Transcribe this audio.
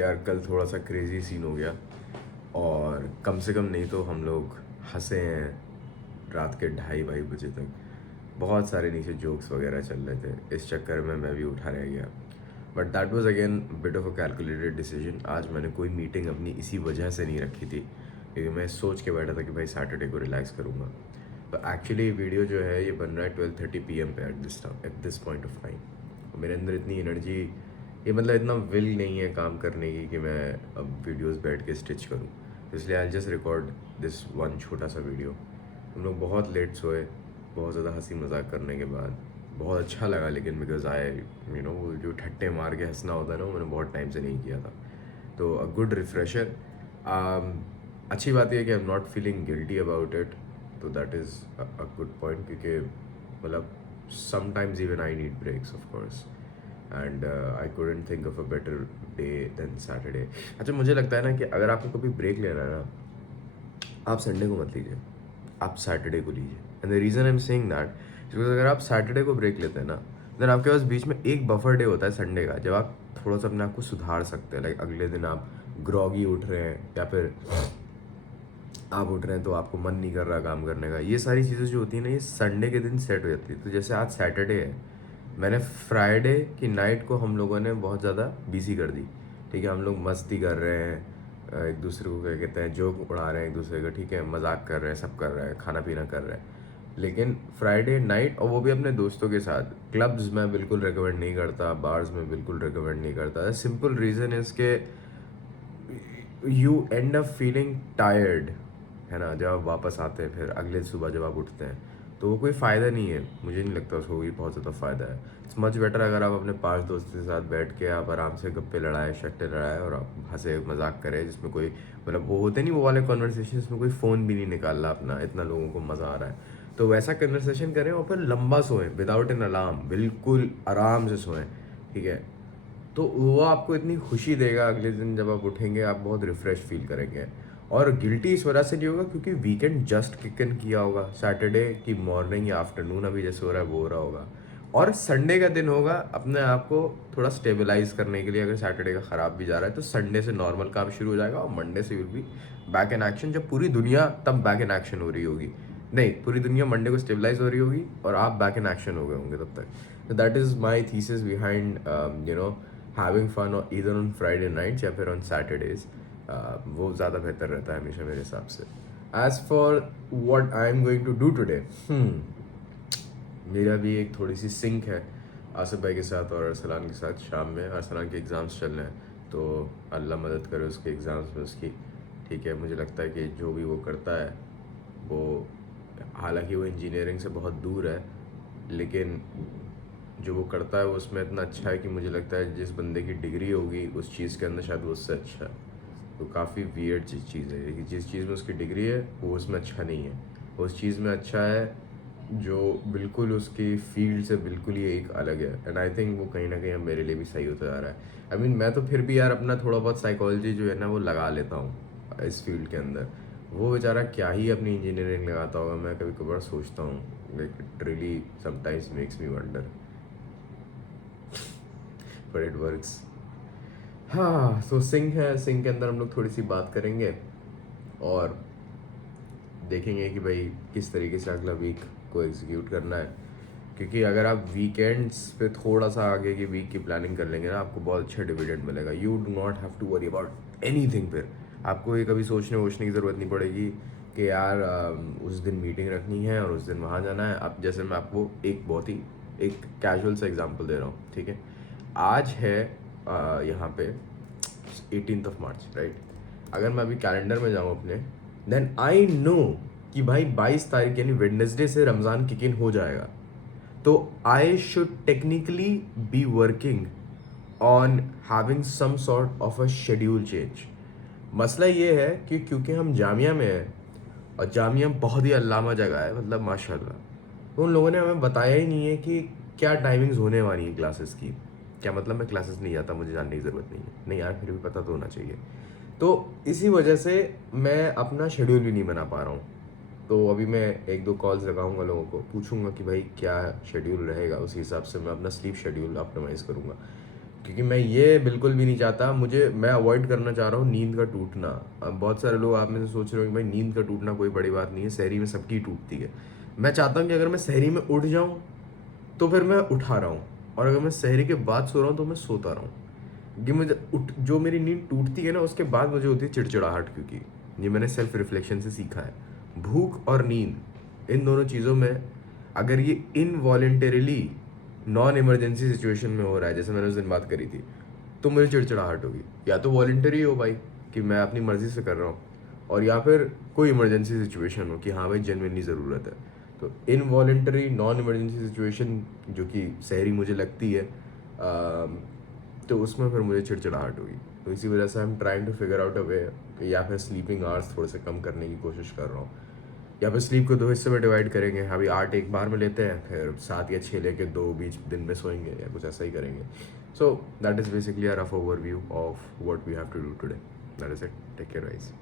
यार कल थोड़ा सा क्रेजी सीन हो गया और कम से कम नहीं तो हम लोग हंसे हैं रात के 2:30 बजे तक। बहुत सारे नीचे जोक्स वगैरह चल रहे थे, इस चक्कर में मैं भी उठा रह गया। But that was again bit of a calculated decision. आज मैंने कोई मीटिंग अपनी इसी वजह से नहीं रखी थी क्योंकि मैं सोच के बैठा था कि भाई सैटरडे को रिलैक्स करूँगा। तो एक्चुअली वीडियो जो है ये बन रहा है 12:30 PM पे at this point of time. मेरे अंदर इतनी एनर्जी, ये मतलब इतना विल नहीं है काम करने की कि मैं अब वीडियोस बैठ के स्टिच करूँ। तो इसलिए I just record this one छोटा सा वीडियो। हम लोग बहुत लेट सोए, बहुत ज़्यादा हंसी मजाक करने के बाद बहुत अच्छा लगा, लेकिन बिकॉज आई वो जो ठट्टे मार के हंसना होता है ना, वो मैंने बहुत टाइम से नहीं किया था। तो अ गुड रिफ्रेशर। अच्छी बात यह कि I am not feeling guilty about it, तो that is a good point क्योंकि मतलब sometimes even I need breaks of course and I couldn't think of a better day than Saturday. अच्छा, मुझे लगता है ना कि अगर आपको कभी ब्रेक लेना है ना, आप संडे को मत लीजिए, आप सैटरडे को लीजिए। And the reason I am saying that because अगर आप सैटरडे को ब्रेक लेते हैं ना, देन आपके पास बीच में एक बफर डे होता है संडे का, जब आप थोड़ा सा अपने आप को सुधार सकते हैं। लाइक अगले दिन आप ग्रॉगी उठ रहे हैं या फिर आप उठ रहे हैं तो आपको मन नहीं कर रहा काम करने का। ये सारी चीज़ें जो होती हैं ना, ये संडे के दिन सेट हो जाती है। तो जैसे आज सैटरडे है, मैंने फ्राइडे की नाइट को हम लोगों ने बहुत ज़्यादा बिजी कर दी। ठीक है, हम लोग मस्ती कर रहे हैं, एक दूसरे को क्या कहते हैं, जोक उड़ा रहे हैं एक दूसरे का, ठीक है, मजाक कर रहे हैं, सब कर रहे हैं, खाना पीना कर रहे हैं। लेकिन फ्राइडे नाइट, और वो भी अपने दोस्तों के साथ, क्लब्स में बिल्कुल रिकमेंड नहीं करता, बार्स में बिल्कुल रिकमेंड नहीं करता। सिंपल रीज़न इज़ के you and up feeling tired, है ना, जब आप वापस आते हैं फिर अगले सुबह जब आप उठते हैं, तो वो कोई फ़ायदा नहीं है। मुझे नहीं लगता उसको कोई बहुत ज़्यादा फ़ायदा है। इट्स मच बेटर अगर आप अपने 5 दोस्तों के साथ बैठ के आप आराम से गप्पे लड़ाएं, शट्टे लड़ाएं और आप हंसे मजाक करें, जिसमें कोई मतलब वो होते नहीं वो वाले कॉन्वर्सेशन जिसमें कोई फ़ोन भी नहीं निकाल रहा अपना, इतना लोगों को मज़ा आ रहा है। तो वैसा कन्वर्सेशन करें और फिर लंबा सोएं विदाउट एन अलार्म, बिल्कुल आराम से सोएं। ठीक है, तो वो आपको इतनी खुशी देगा, अगले दिन जब आप उठेंगे आप बहुत रिफ़्रेश फील करेंगे। और गिल्टी इस वजह से नहीं होगा क्योंकि वीकेंड जस्ट किक इन किया होगा, सैटरडे की मॉर्निंग या आफ्टरनून अभी जैसे हो रहा है वो हो रहा होगा। और संडे का दिन होगा अपने आप को थोड़ा स्टेबलाइज करने के लिए। अगर सैटरडे का ख़राब भी जा रहा है तो संडे से नॉर्मल काम शुरू हो जाएगा और मंडे से will be back in action, जब पूरी दुनिया तब बैक इन एक्शन हो रही होगी। नहीं, पूरी दुनिया मंडे को स्टेबलाइज हो रही होगी और आप बैक इन एक्शन हो गए होंगे तब तक। तो that is my thesis behind having fun either on Friday nights या फिर ऑन सैटरडेज। वो ज़्यादा बेहतर रहता है हमेशा मेरे हिसाब से। As for what I am going to do today, मेरा भी एक थोड़ी सी सिंक है आसिफ भाई के साथ और अरसलान के साथ। शाम में अरसलान के एग्ज़ाम्स चल रहे हैं, तो अल्लाह मदद करे उसके एग्ज़ाम्स में उसकी। ठीक है, मुझे लगता है कि जो भी वो करता है वो, हालांकि वो इंजीनियरिंग से बहुत दूर है, लेकिन जो वो करता है वो उसमें इतना अच्छा है कि मुझे लगता है जिस बंदे की डिग्री होगी उस चीज़ के अंदर शायद वो उससे अच्छा है। तो काफ़ी वियर्ड चीज़ है कि जिस चीज़ में उसकी डिग्री है वो उसमें अच्छा नहीं है, वो उस चीज़ में अच्छा है जो बिल्कुल उसकी फील्ड से बिल्कुल ही एक अलग है। एंड आई थिंक वो कहीं ना कहीं अब मेरे लिए भी सही होता जा रहा है। आई मीन मैं तो फिर भी यार अपना थोड़ा बहुत साइकोलॉजी जो है ना वो लगा लेता हूँ इस फील्ड के अंदर। वो बेचारा क्या ही अपनी इंजीनियरिंग लगाता होगा, मैं कभी कभार सोचता हूँ। Like it really sometimes makes me wonder, but it works. हाँ, तो सिंक है, सिंक के अंदर हम लोग थोड़ी सी बात करेंगे और देखेंगे कि भाई किस तरीके से अगला वीक को एग्जीक्यूट करना है। क्योंकि अगर आप वीकेंड्स पे थोड़ा सा आगे की वीक की प्लानिंग कर लेंगे ना, आपको बहुत अच्छा डिविडेंड मिलेगा। You do not have to worry about anything. फिर आपको ये कभी सोचने वोचने की ज़रूरत नहीं पड़ेगी कि यार उस दिन मीटिंग रखनी है और उस दिन वहाँ जाना है। अब जैसे मैं आपको एक बहुत ही एक कैजुअल सा एग्जांपल दे रहा हूँ, ठीक है। आज है यहाँ पे 18 मार्च, राइट। अगर मैं अभी कैलेंडर में जाऊँ अपने, देन आई नो कि भाई 22 तारीख यानी वेडनेसडे से रमज़ान किक इन हो जाएगा। तो I should technically be working on having some sort of a schedule change. मसला ये है कि क्योंकि हम जामिया में हैं और जामिया बहुत ही अल्लामा जगह है, मतलब माशाल्लाह, तो उन लोगों ने हमें बताया ही नहीं है कि क्या टाइमिंग्स होने वाली हैं क्लासेस की। क्या मतलब मैं क्लासेस नहीं जाता, मुझे जानने की ज़रूरत नहीं है, नहीं यार फिर भी पता तो होना चाहिए। तो इसी वजह से मैं अपना शेड्यूल भी नहीं बना पा रहा हूँ। तो अभी मैं एक दो कॉल्स लगाऊंगा, लोगों को पूछूंगा कि भाई क्या शेड्यूल रहेगा, उसी हिसाब से मैं अपना स्लीप शेड्यूल ऑप्टिमाइज़ करूँगा। क्योंकि मैं ये बिल्कुल भी नहीं चाहता, मैं अवॉइड करना चाह रहा हूँ नींद का टूटना। अब बहुत सारे लोग आप में से सोच रहे हो कि भाई नींद का टूटना कोई बड़ी बात नहीं है, सहरी में सबकी टूटती है। मैं चाहता हूँ कि अगर मैं सहरी में उठ जाऊँ तो फिर मैं उठा रहा हूँ, और अगर मैं सहरी के बाद सो रहा हूँ तो मैं सोता रहा हूँ। कि मुझे जो मेरी नींद टूटती है ना, उसके बाद मुझे होती है चिड़चिड़ाहट, क्योंकि ये मैंने सेल्फ रिफ्लेक्शन से सीखा है। भूख और नींद, इन दोनों चीज़ों में अगर ये इनवॉलेंटरीली नॉन इमरजेंसी सिचुएशन में हो रहा है, जैसे मैंने उस दिन बात करी थी, तो मुझे चिड़चिड़ाहट होगी। या तो वॉलेंटरी हो भाई कि मैं अपनी मर्ज़ी से कर रहा हूँ, और या फिर कोई इमरजेंसी सिचुएशन हो कि हाँ भाई जेन्युइनली ज़रूरत है। तो इनवॉलेंटरी नॉन इमरजेंसी सिचुएशन जो कि सहरी मुझे लगती है, तो उसमें फिर मुझे चिड़चिड़ाहट होगी। तो इसी वजह से I am trying to figure out a way, या फिर स्लीपिंग आवर्स थोड़े से कम करने की कोशिश कर रहा हूँ। या फिर स्लीप को 2 हिस्से में डिवाइड करेंगे, अभी 8 एक बार में लेते हैं, फिर 7 या 6 लेके 2 बीच दिन में सोएंगे, या कुछ ऐसा ही करेंगे। So that is basically a rough overview of what we have to do today. That is it. Take care guys.